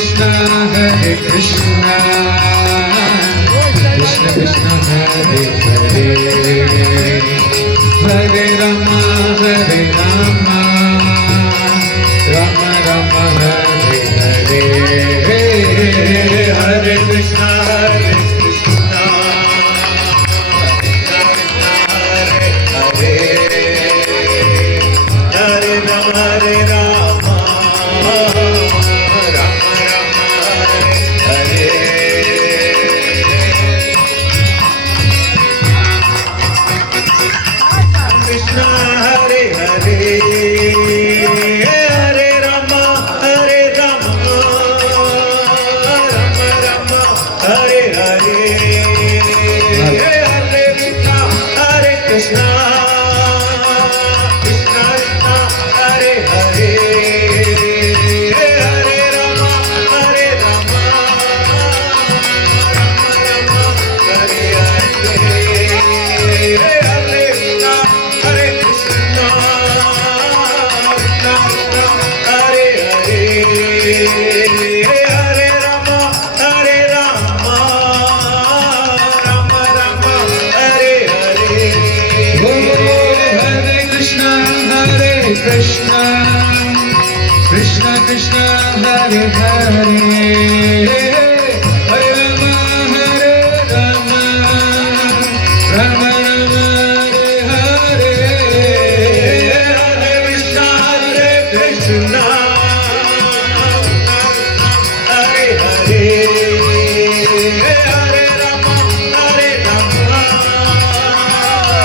Krishna Hare Krishna Krishna Krishna Hare Hare Hare Rama Hare Rama Rama Rama Hare Hare Hare Krishna Hare Krishna Hare Hare Rama Hare Rama Rama Rama Hare Krishna Hare Hare Hare Rama Hare Rama Rama Rama Hare Hare Hare Krishna Hare Krishna Krishna Krishna Hare Hare Hare Rama Hare Rama Rama Rama Hare Hare Hare Krishna Hare Krishna Krishna Krishna Hare Hare Hare Rama Hare Rama Rama Rama Hare Hare Hare Krishna Hare Krishna Krishna Krishna Hare Hare Hare Rama Hare Rama Rama Rama Hare Hare Hare Krishna Hare Krishna Hare Hare Hare Rama Hare Rama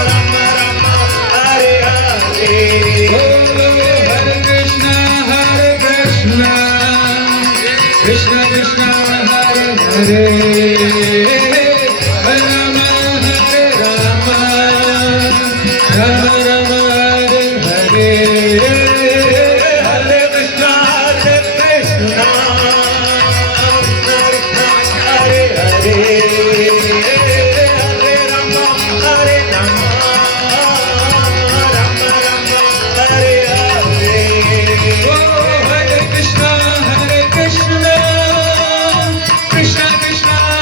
Rama Rama Hare Hare Hare Krishna Hare Krishna Krishna Krishna Hare Hare Hare Rama Hare Rama Rama Rama Hare Hare Hare Krishna Hare Krishna Hare Hare Hare Rama Hare Rama Rama Rama Hare Hare Hare Krishna Hare Krishna Krishna Krishna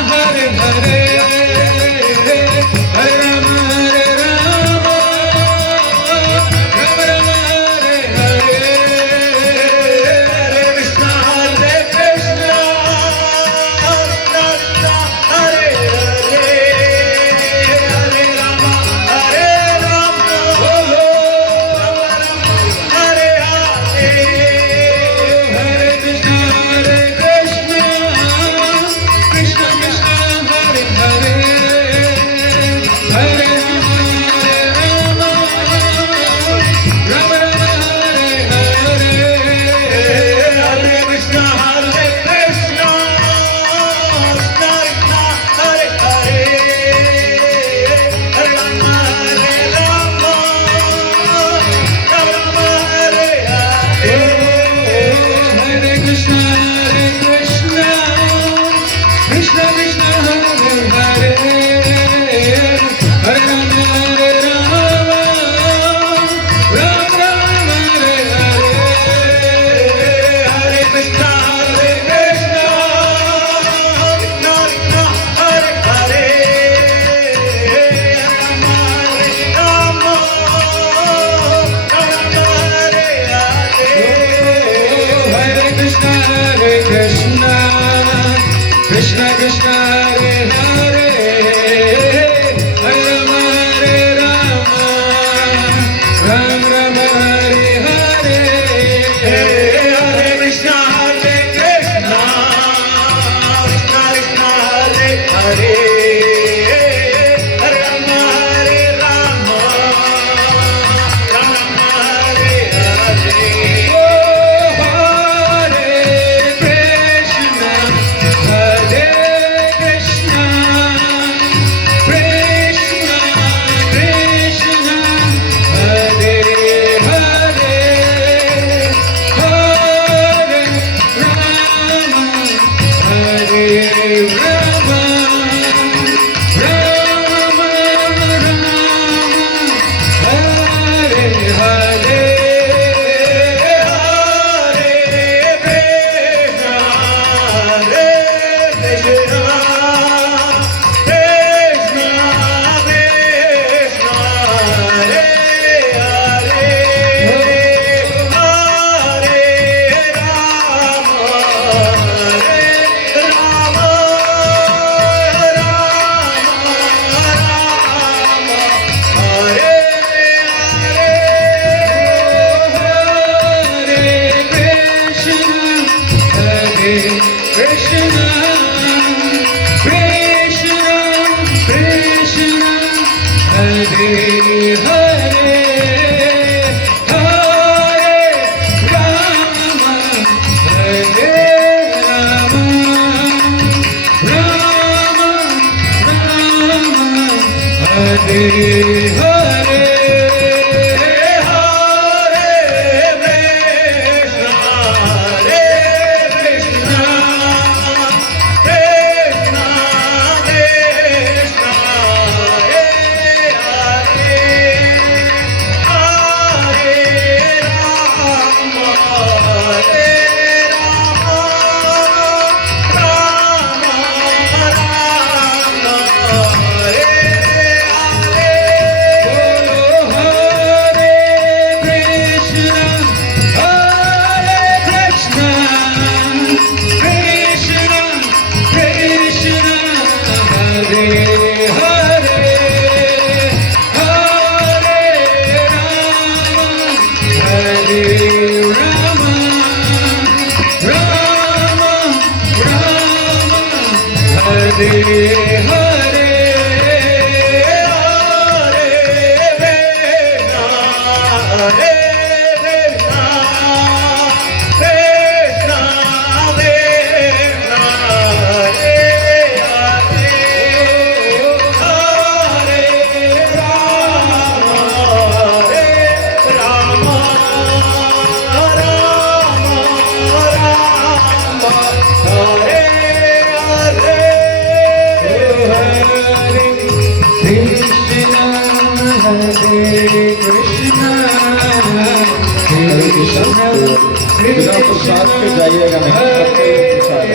बिना प्रसाद के जाइएगा नहीं। हरे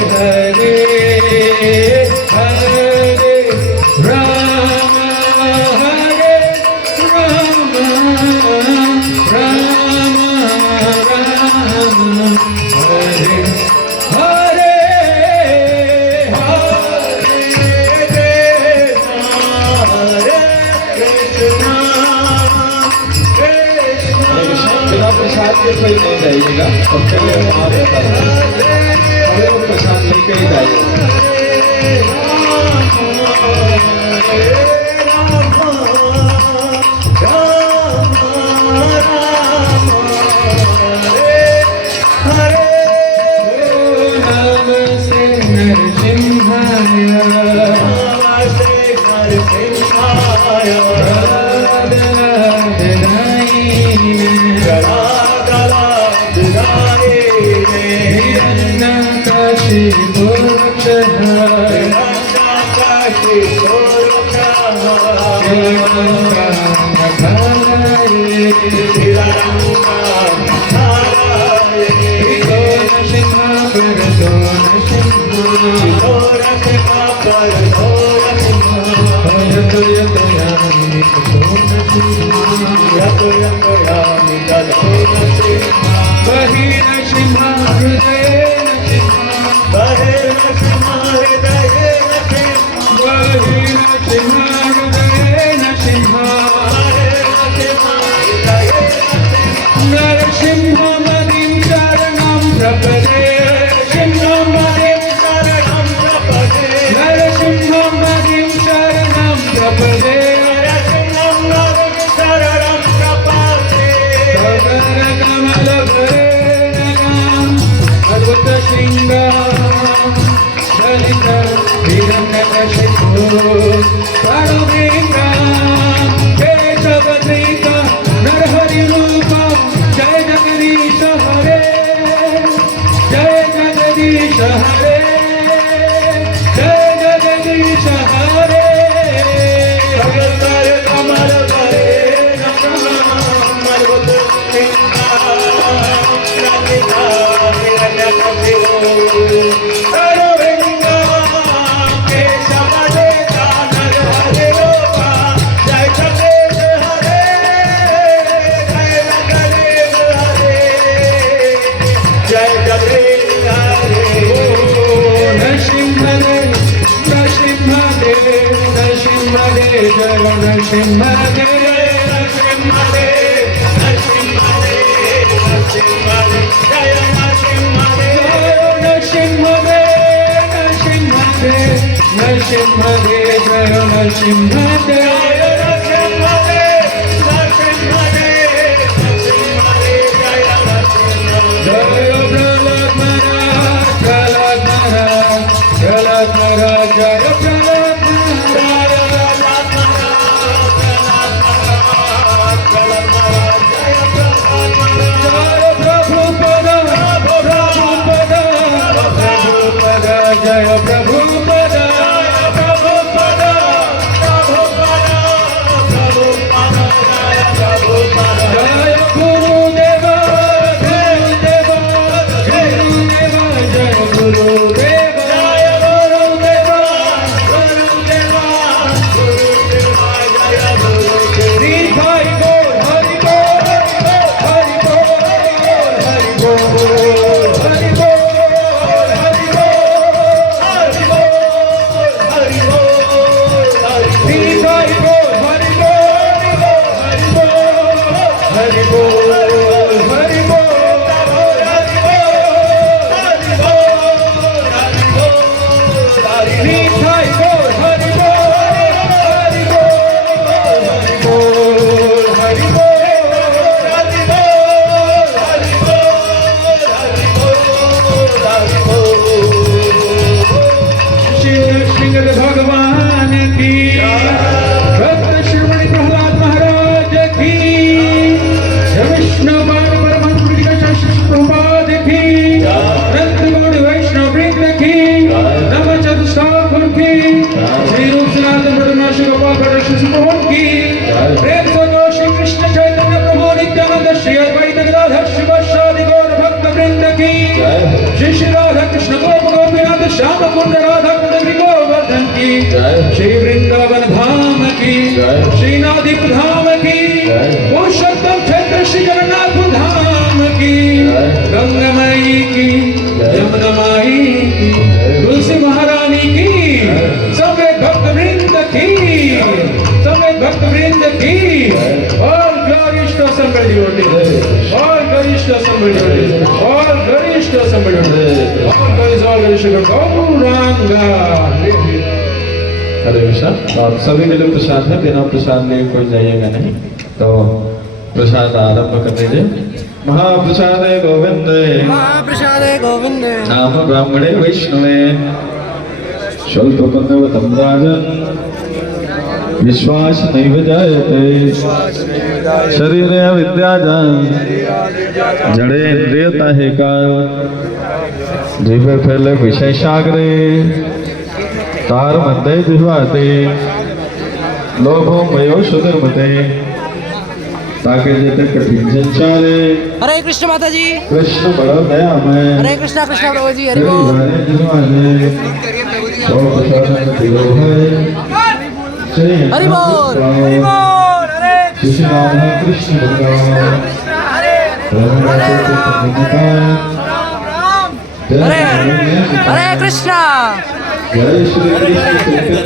हरे राम हरे राम राम राम हरे हरे हरे बिना प्रसाद के कोई नहीं जाइएगा। और पहले वहाँ रहता है, पहले वो प्रसाद लेके ही जाइएगा। Narasimha श्री श्री राधा कृष्ण गोप गोपीनाथ श्याम कुंड राधा कुंड गोवर्धन की श्री वृंदावन धाम की श्री नादिप धाम की पुरुषोत्तम क्षेत्र श्री जगन्नाथ धाम की गंगामाई की यमुनामाई की तुलसी महारानी की सभी भक्त वृंद की सभी भक्त वृंद की और गरिष्ठ assembled devotees, all गरिष्ठ assembled devotees, all गरिष्ठ assembled devotees, all गरिष्ठ Gauranga. हरे कृष्णा। तो आप सभी के लिए प्रसाद है, बिना प्रसाद लिए कोई जाइएगा नहीं, तो प्रसाद आरंभ कर दीजिए। महाप्रसाद गोविंद महाप्रसाद गोविंद नाम ब्राह्मणे वैष्णवे स्वल्पपन्नवतं राजन् विश्वास नैव जायते शरीरे विद्याजन जड़ेन्द्रियता है का जीवे फैले विशेषाग्रे तार मंदे जिह्वाते लोभो मयो सुधर्मते ताके जेते कठिन संचारे हरे कृष्ण माता जी कृष्ण बड़ा दया में हरे कृष्णा कृष्णा प्रभु जी हरि बोल हरि बोल हरि बोल हरे श्री राधा कृष्ण भगवान हरे हरे कृष्णा जय श्री कृष्ण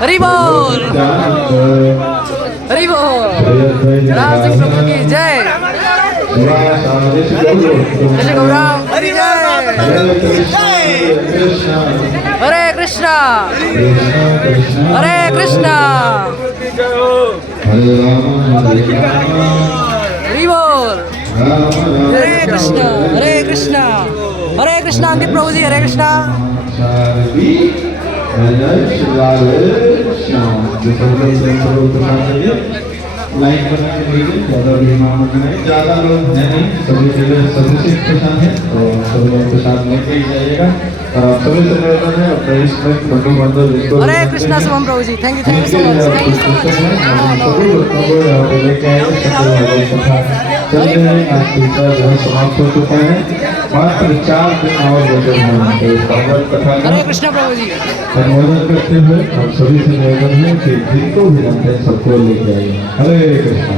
हरि बोल हरि बोल राम सिंह प्रभु की जय जय गौरांग हरि जय हरे कृष्णा हरे कृष्णा हरि बोल हरे कृष्णा हरे कृष्णा हरे कृष्णा अंकित प्रभु जी हरे कृष्णा लाइन बना के लीजिए, ज़्यादा भीड़ नहीं, ज़्यादा लोग हैं नहीं, सभी जगह सभी प्रसाद है, तो सभी लोग प्रसाद लेके ही जाइएगा। और आप सभी से निवेदन है अपने इसमें बंधु बांधव जिसको Hare Krishna Shubham Prabhu ji thank you so much thank you so much सभी लोगों को यहाँ पे लेके आए चलते हैं। आज तीसरा जो है समाप्त हो चुका है, मात्र 4 दिन और बचे हैं तो इस भगवत कथा का हरे कृष्णा प्रभु जी संबोधन करते हुए हम सभी से निवेदन है कि जिनको भी जानते हैं सबको लेके आइए। हरे कृष्णा।